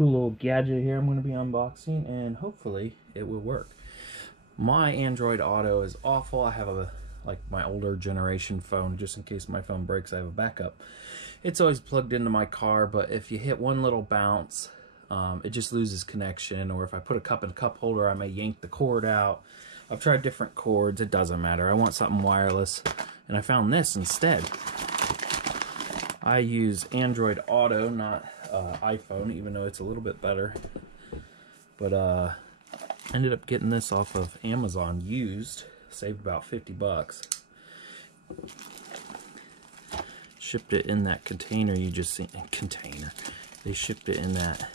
cool little gadget here I'm going to be unboxing, and hopefully it will work. My Android Auto is awful. I have my older generation phone. Just in case my phone breaks, I have a backup. It's always plugged into my car, but if you hit one little bounce, it just loses connection. Or if I put a cup in a cup holder, I may yank the cord out. I've tried different cords. It doesn't matter. I want something wireless, and I found this instead. I use Android Auto, not iPhone, even though it's a little bit better. But ended up getting this off of Amazon used. Saved about 50 bucks. Shipped it in that container you just seen. Container. They shipped it in that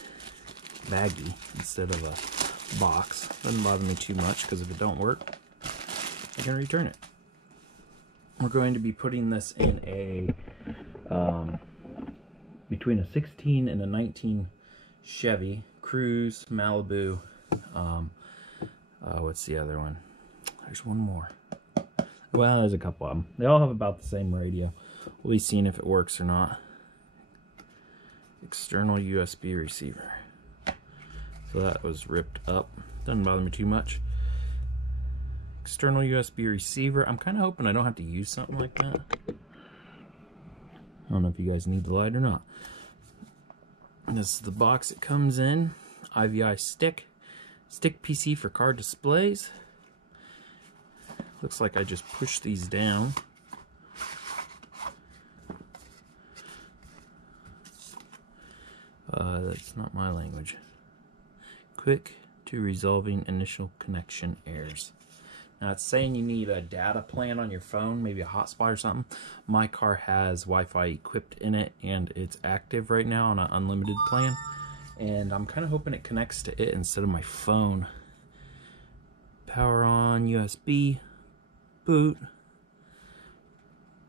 baggie instead of a box. Doesn't bother me too much, because if it don't work, I can return it. We're going to be putting this in a between a 16 and a 19 Chevy Cruise Malibu. What's the other one? There's one more. Well, there's a couple of them. They all have about the same radio. We'll be seeing if it works or not. External USB receiver. So that was ripped up. Doesn't bother me too much. External USB receiver. I'm kind of hoping I don't have to use something like that. I don't know if you guys need the light or not. This is the box it comes in. IVI stick. Stick PC for car displays. Looks like I just push these down. That's not my language. Quick to resolving initial connection errors. Now it's saying you need a data plan on your phone, maybe a hotspot or something. My car has Wi-Fi equipped in it, and it's active right now on an unlimited plan. And I'm kind of hoping it connects to it instead of my phone. Power on, USB, boot.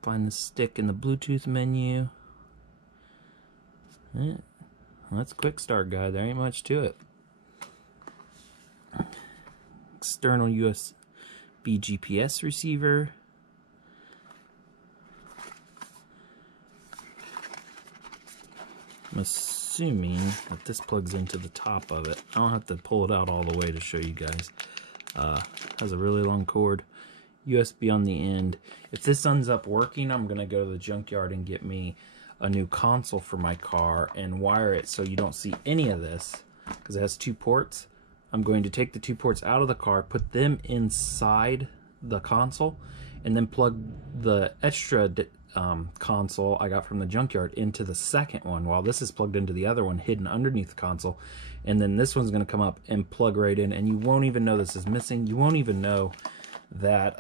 Find the stick in the Bluetooth menu. Well, that's a quick start guide. There ain't much to it. External USB GPS receiver. I'm assuming that this plugs into the top of it. I don't have to pull it out all the way to show you guys. Has a really long cord. USB on the end. If this ends up working, I'm going to go to the junkyard and get me a new console for my car and wire it so you don't see any of this, because it has two ports. I'm going to take the two ports out of the car, put them inside the console, and then plug the extra console I got from the junkyard into the second one, while this is plugged into the other one hidden underneath the console. And then this one's going to come up and plug right in, and you won't even know this is missing. You won't even know that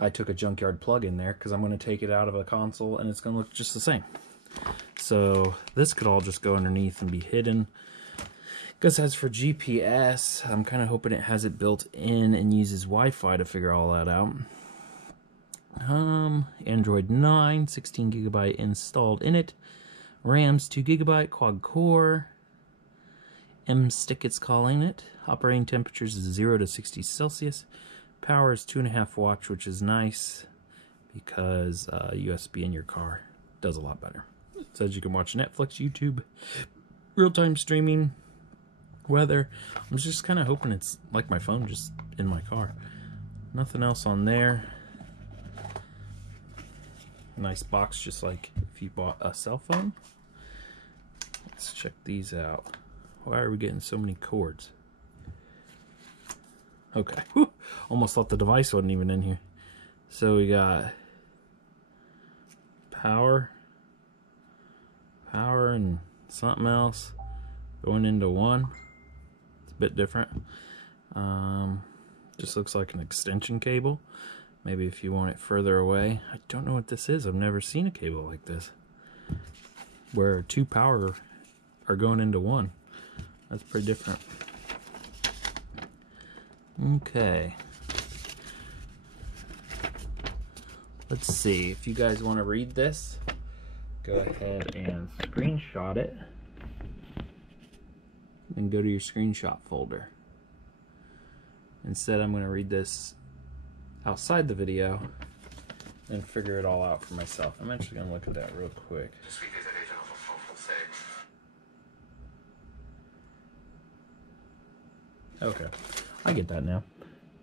I took a junkyard plug in there, because I'm going to take it out of a console and it's going to look just the same. So this could all just go underneath and be hidden. Because as for GPS, I'm kind of hoping it has it built in and uses Wi-Fi to figure all that out. Android 9, 16 GB installed in it. RAM's 2 GB, quad core. M-Stick it's calling it. Operating temperatures is 0 to 60 Celsius. Power is 2.5 watts, which is nice because USB in your car does a lot better. It says you can watch Netflix, YouTube, real-time streaming, weather. I'm just kind of hoping it's like my phone, just in my car. Nothing else on there. Nice box, just like if you bought a cell phone. Let's check these out. Why are we getting so many cords? Okay. Whew. Almost thought the device wasn't even in here. So we got power, and something else going into one. It's a bit different. Just looks like an extension cable. Maybe if you want it further away. I don't know what this is. I've never seen a cable like this, where two power are going into one. That's pretty different. Okay. Let's see. If you guys want to read this, go ahead and screenshot it. And go to your screenshot folder. Instead, I'm going to read this outside the video and figure it all out for myself. I'm actually going to look at that real quick. Okay, I get that now.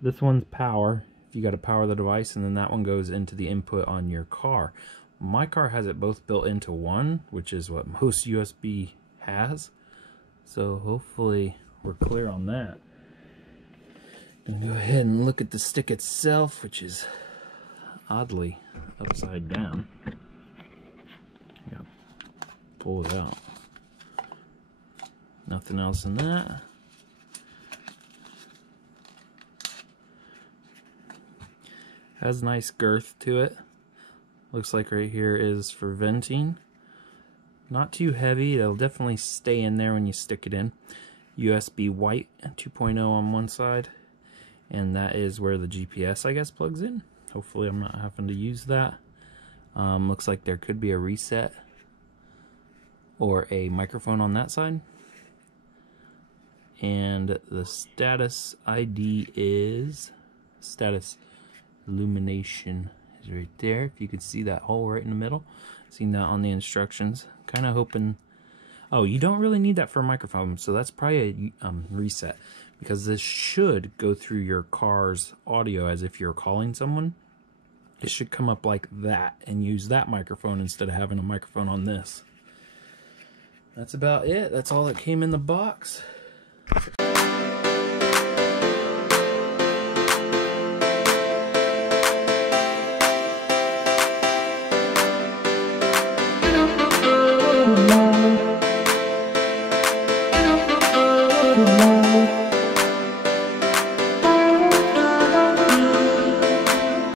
This one's power. You got to power the device, and then that one goes into the input on your car. My car has it both built into one, which is what most USB has. So hopefully we're clear on that. I'm gonna go ahead and look at the stick itself, which is oddly upside down. Yeah, pull it out. Nothing else in that. Has nice girth to it. Looks like right here is for venting. Not too heavy. It'll definitely stay in there when you stick it in. USB white 2.0 on one side. And that is where the GPS, I guess, plugs in. Hopefully I'm not having to use that. Looks like there could be a reset or a microphone on that side. And the status ID is status illumination is right there. If you could see that hole right in the middle. Seen that on the instructions. Kind of hoping. Oh, you don't really need that for a microphone, so that's probably a reset, because this should go through your car's audio as if you're calling someone. It should come up like that and use that microphone instead of having a microphone on this. That's about it. That's all that came in the box.